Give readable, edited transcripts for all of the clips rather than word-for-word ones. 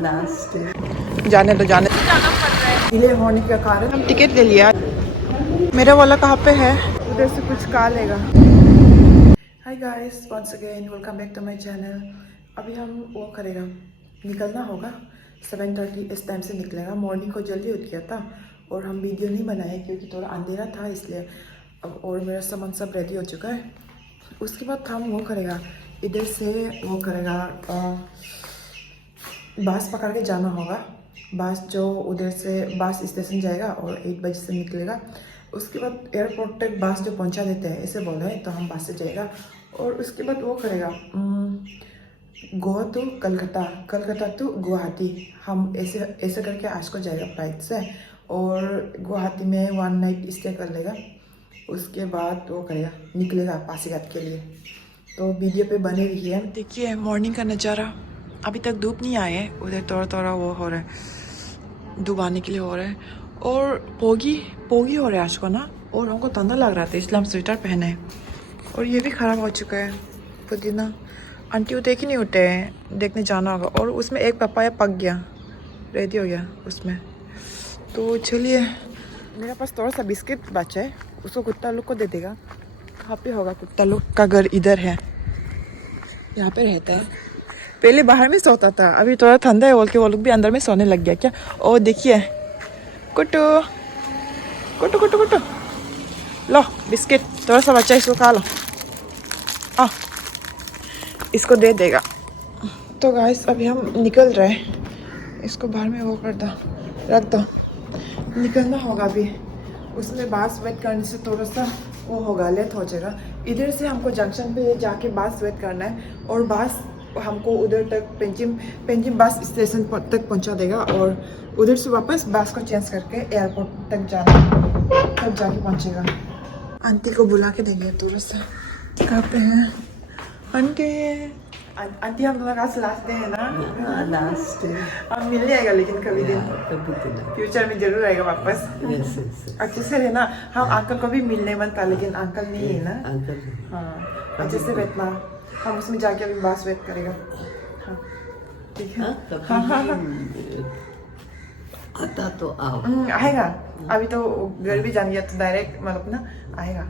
Last जाने दो जाना पड़ रहा है। डिले होने के कारण हम टिकट ले लिया। मेरा वाला कहाँ पे है? उधर से कुछ कहा लेगा। Hi guys, once again welcome back to my channel. अभी हम वो करेगा, निकलना होगा 7:30 इस टाइम से निकलेगा। मॉर्निंग को जल्दी उठ गया था और हम वीडियो नहीं बनाए क्योंकि थोड़ा अंधेरा था इसलिए। अब और मेरा सामान सब रेडी हो चुका है। उसके बाद हम वो करेगा, इधर से वो करेगा, बस पकड़ के जाना होगा। बस जो उधर से बस स्टेशन जाएगा और 8 बजे से निकलेगा। उसके बाद एयरपोर्ट तक बस जो पहुंचा देते हैं ऐसे बोल रहे हैं, तो हम बस से जाएगा। और उसके बाद वो करेगा गोवा टू कलकत्ता, कलकत्ता टू गुवाहाटी। हम ऐसे ऐसे करके आज को जाएगा फ्लाइट से और गुवाहाटी में 1 नाइट स्टे कर लेगा। उसके बाद वो करेगा, निकलेगा पासीघाट के लिए। तो वीडियो पे बने रहिए। देखिए मॉर्निंग का नज़ारा। अभी तक धूप नहीं आए, उधर थोड़ा थोड़ा वो हो रहा है, धूप आने के लिए हो रहा है। और पोगी पोगी हो रहा है आज को ना। और हमको ठंडा लग रहा था इसलिए हम स्वेटर पहने हैं। और ये भी ख़राब हो चुका है पुदीना। आंटी वो देख ही नहीं उठे हैं, देखने जाना होगा। और उसमें एक पपाया पक गया, रेडी हो गया उसमें। तो चलिए, मेरे पास थोड़ा सा बिस्किट बचा है, उसको कुत्ता लोग को दे देगा। कहाँ पे होगा कुत्ता लोग का घर? इधर है, यहाँ पे रहता है। पहले बाहर में सोता था, अभी थोड़ा ठंडा है बोल के वो लोग भी अंदर में सोने लग गया क्या। ओ देखिए, कुट्टू कुट्टू कुट्टू कुट्टू, लो बिस्किट, थोड़ा सा बच्चा इसको खा लो। इसको दे देगा। तो गाइस अभी हम निकल रहे हैं। इसको बाहर में वो कर दो, रख दो। निकलना होगा अभी। उसमें बस वेट करने से थोड़ा सा वो होगा, लेट हो जाएगा। इधर से हमको जंक्शन पे जाके बस वेट करना है और बस हमको उधर तक पेंजिम बस स्टेशन तक पहुंचा देगा। और उधर से वापस बस को चेंज करके एयरपोर्ट तक जाना, तब जाके पहुंचेगा। आंटी को बुला के देंगे थोड़ा सा। कहाँ पे हैं आंटी? आंटी हम लोग आज लास्ट डे है ना? लास्ट हम मिलने आएगा लेकिन कभी दिन, फ्यूचर में जरूर आएगा वापस। अच्छे से रहना। हम अंकल को भी मिलने मन था लेकिन अंकल नहीं है ना। हाँ, अच्छे से बैठना। हम उसमें जाके अभी बस वेट करेगा। हाँ ठीक है। हाँ हाँ हाँ, आता तो आओ। आएगा। अभी तो घर भी जान गया तो डायरेक्ट मतलब ना आएगा।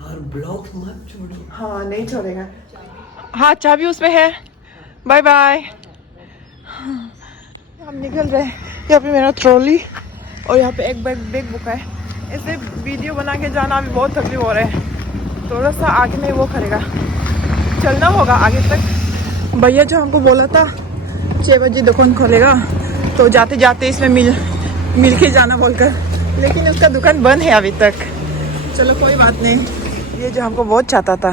और ब्लॉग मत छोड़ो। हाँ नहीं छोड़ेगा। हाँ चाबी उसमें है। Bye bye. हम निकल रहे हैं। यहाँ पे मेरा ट्रॉली और यहाँ पे एक बैग बुक है। ऐसे वीडियो बना के जाना अभी बहुत तकलीफ हो रहा है। थोड़ा सा आगे में वो करेगा, चलना होगा आगे तक। भैया जो हमको बोला था 6 बजे दुकान खोलेगा तो जाते जाते इसमें मिल के जाना बोलकर, लेकिन उसका दुकान बंद है अभी तक। चलो कोई बात नहीं। ये जो हमको बहुत चाहता था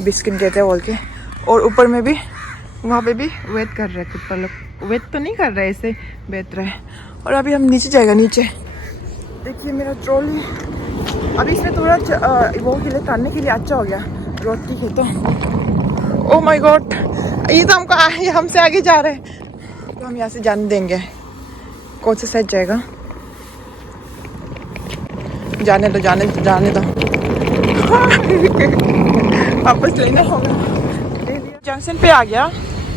बिस्किट देते बोल के। और ऊपर में भी वहाँ पे भी वेट कर रहे कुत्ता लोग। वेट तो नहीं कर रहे, ऐसे बैठ रहे। और अभी हम नीचे जाएगा। नीचे देखिए मेरा ट्रॉली। अभी इसमें थोड़ा वो के लिए टालने के लिए अच्छा हो गया, रोटी है तो। ओह माय गॉड, ये तो हमसे आगे जा रहे हैं। तो हम यहाँ से जाने देंगे। कौन से साइड जाएगा? जाने दो जाने दो। वापस लेना होगा। जंक्शन पे आ गया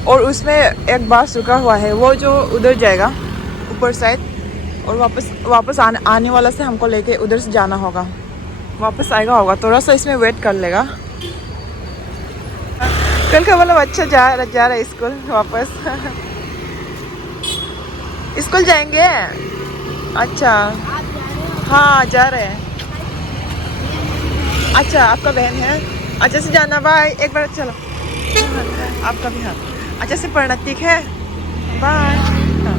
और उसमें एक बस रुका हुआ है, वो जो उधर जाएगा ऊपर साइड। और वापस आने वाला से हमको लेके उधर से जाना होगा। वापस आएगा होगा, थोड़ा सा इसमें वेट कर लेगा। कल का वाला बच्चा जा रहा है स्कूल वापस। स्कूल जाएंगे? अच्छा हाँ जा रहे हैं। अच्छा आपका बहन है, अच्छे से जाना। बाय, एक बार चलो आपका भी। हाँ अच्छे से पढ़ना, ठीक है, बाय। हाँ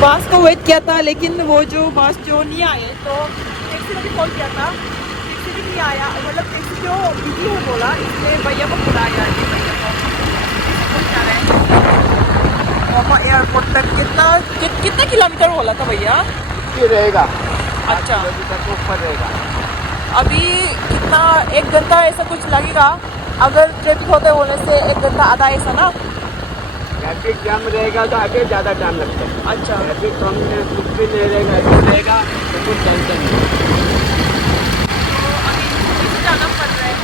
बस को वेट किया था लेकिन वो जो बस जो नहीं आए तो टैक्सी ने भी कॉल किया था, टैक्सी भी नहीं आया। मतलब टैक्सी जो बिजी है बोला, इसलिए भैया को बुलाया। मोमा एयरपोर्ट तक कितना किलोमीटर बोला था भैया? ये रहेगा। अच्छा ऊपर रहेगा। अभी कितना, 1 घंटा ऐसा कुछ लगेगा अगर ट्रैफिक होते होने से। 1 घंटा आधा ऐसा ना। ट्रैफिक जाम रहेगा तो आगे ज़्यादा टाइम लगता है। अच्छा ट्रैफिक कम में कुछ भी नहीं रहेगा, ऐसा रहेगा तो कुछ टेंशन नहीं। तो अभी जाना पड़ रहा है।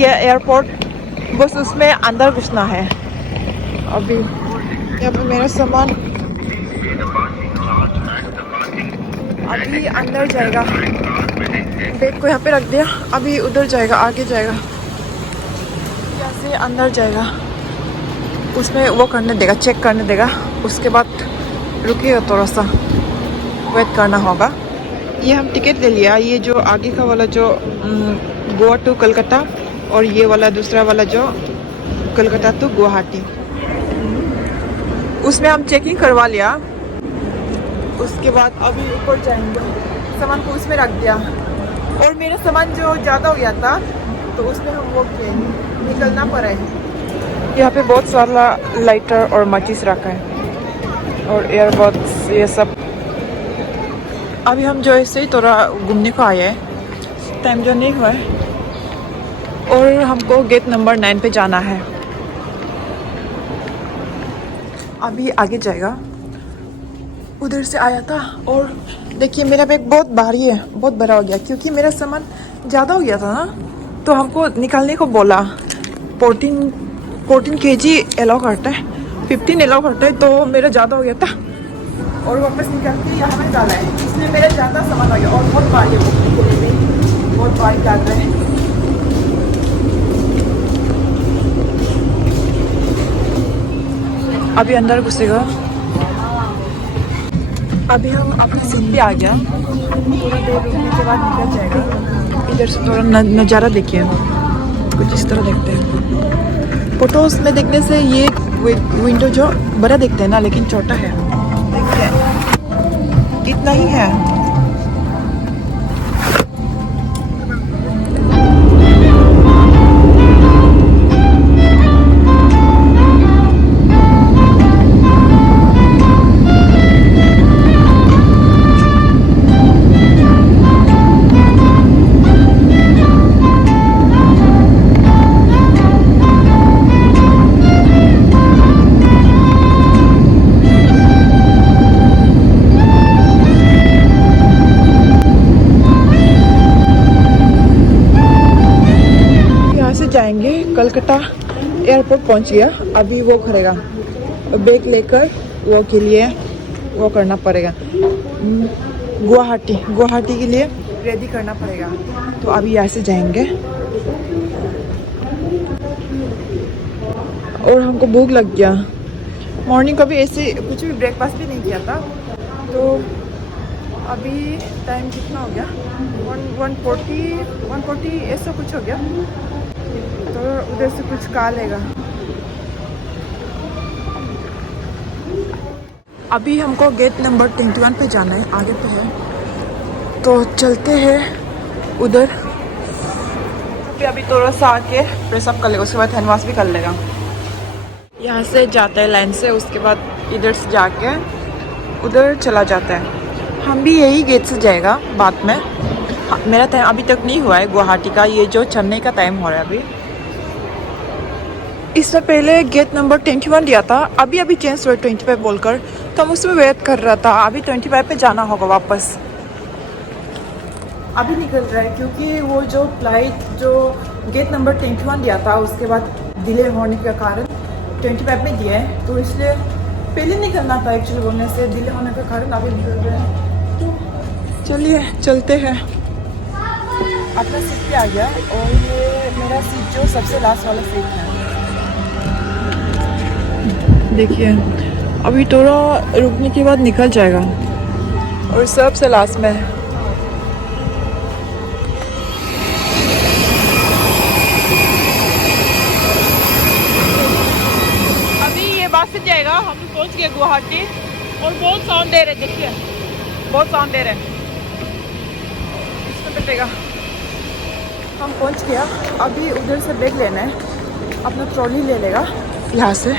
ये एयरपोर्ट, बस उसमें अंदर घुसना है। अभी यहाँ पे मेरा सामान अभी अंदर जाएगा, बैग को यहाँ पे रख दिया, अभी उधर जाएगा, आगे जाएगा, यहाँ से अंदर जाएगा, उसमें वो करने देगा, चेक करने देगा, उसके बाद रुकिएगा, थोड़ा सा वेट करना होगा। ये हम टिकट ले लिया, ये जो आगे का वाला जो गोवा टू कलकत्ता, और ये वाला दूसरा वाला जो कलकत्ता टू गुवाहाटी, उसमें हम चेकिंग करवा लिया। उसके बाद अभी ऊपर जाएंगे, सामान को उसमें रख दिया, और मेरा सामान जो ज़्यादा हो गया था तो उसमें हम वो किए, निकलना पड़ा है। यहाँ पे बहुत सारा लाइटर और माचिस रखा है और एयरबड्स ये सब। अभी हम जो ऐसे ही थोड़ा घूमने को आए हैं, टाइम जो नहीं हुआ है, और हमको गेट नंबर 9 पे जाना है। अभी आगे जाएगा, उधर से आया था, और देखिए मेरा बैग बहुत भारी है, बहुत बड़ा हो गया, क्योंकि मेरा सामान ज़्यादा हो गया था ना, तो हमको निकालने को बोला। 14 kg अलाउ करता है, 15 अलाउ करता है, तो मेरा ज़्यादा हो गया था, और वापस निकाल के यहाँ में डाला है, इसलिए मेरा ज़्यादा सामान आ गया, और बहुत भारी है, बहुत भारी डाल रहा है। अभी अंदर घुसेगा, अभी हम अपने सीट पे आ गया, थोड़ा देर रुकने के बाद निकल जाएगा। इधर से थोड़ा नज़ारा देखिए, कुछ इस तरह देखते हैं। फोटोज में देखने से ये विंडो जो बड़ा दिखता है ना, लेकिन छोटा है, देखिए इतना ही है। जाएंगे कलकत्ता एयरपोर्ट पहुंच गया, अभी वो करेगा, बैग लेकर वो के लिए वो करना पड़ेगा, गुवाहाटी के लिए रेडी करना पड़ेगा। तो अभी यहाँ से जाएंगे, और हमको भूख लग गया, मॉर्निंग को भी ऐसे कुछ भी ब्रेकफास्ट भी नहीं किया था। तो अभी टाइम कितना हो गया, 140 ऐसा कुछ हो गया, तो उधर से कुछ खा लेगा। अभी हमको गेट नंबर 21 पे जाना है, आगे पे है, तो चलते हैं उधर। अभी थोड़ा सा आके प्रेसअप कर लेगा, उसके बाद हैंड वॉश भी कर लेगा। यहाँ से जाता है लाइन से, उसके बाद इधर से जाके उधर चला जाता है। हम भी यही गेट से जाएगा बाद में। मेरा टाइम अभी तक नहीं हुआ है गुवाहाटी का, ये जो चेन्नई का टाइम हो रहा है अभी। इससे पहले गेट नंबर 21 दिया था, अभी चेंज हुआ 25 बोलकर, तो हम उसमें वेट कर रहा था। अभी 25 पे जाना होगा वापस। अभी निकल रहा है, क्योंकि वो जो फ्लाइट जो गेट नंबर 21 दिया था, उसके बाद डिले होने के कारण 25 में दिया है, तो इसलिए पहले निकलना था एक्चुअली, बोलने से डिले होने के कारण अभी निकल रहे हैं। तो चलिए चलते हैं। अपना सीट पे आ गया, और ये मेरा सीट जो सबसे लास्ट वाला सीट है। देखिए अभी थोड़ा रुकने के बाद निकल जाएगा, और सबसे लास्ट में है। अभी ये बस से जाएगा, हम पहुंच गए गुवाहाटी, और बहुत साउंड दे रहे, देखिए बहुत साउंड दे रहे, इसमें बैठेगा। हम पहुंच गया, अभी उधर से बैग लेना है, अपना ट्रॉली ले लेगा यहाँ से।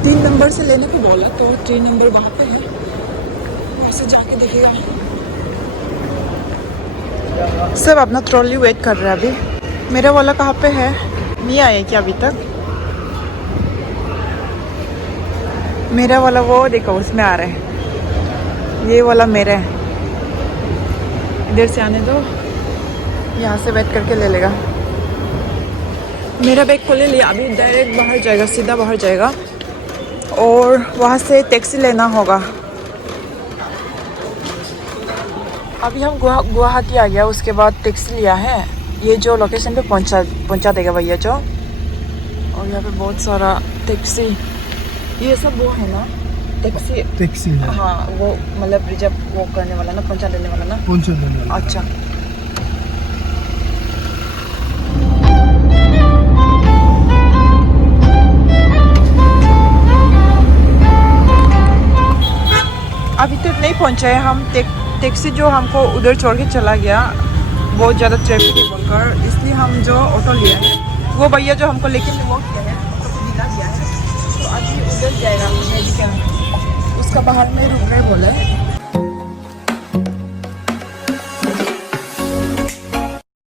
3 नंबर से लेने को बोला, तो 3 नंबर वहाँ पे है, वहाँ से जाके देखेगा। सब अपना ट्रॉली वेट कर रहा है अभी। मेरा वाला कहाँ पे है, नहीं आया क्या अभी तक? मेरा वाला वो देखो उसमें आ रहा है, ये वाला मेरा है। इधर से आने दो, यहाँ से वेट करके ले लेगा। मेरा बैग को ले लिया, अभी डायरेक्ट बाहर जाएगा, सीधा बाहर जाएगा और वहाँ से टैक्सी लेना होगा। अभी हम गुवाहाटी आ गया, उसके बाद टैक्सी लिया है। ये जो लोकेशन पे पहुँचा देगा भैया जो। और यहाँ पे बहुत सारा टैक्सी, ये सब वो है ना टैक्सी है। हाँ वो मतलब रिजर्व वो करने वाला ना, पहुँचा देने वाला ना। अच्छा अभी तक नहीं पहुँचे हैं हम। टैक्सी जो हमको उधर छोड़ के चला गया, बहुत ज़्यादा ट्रैफिक है बोलकर, इसलिए हम जो ऑटो लिया है, वो भैया जो हमको लेके वो किया है, ऑटो को दिला दिया है। तो अभी उधर जाएगा मेडिकल, उसका बाहर में रुक रहे बोले।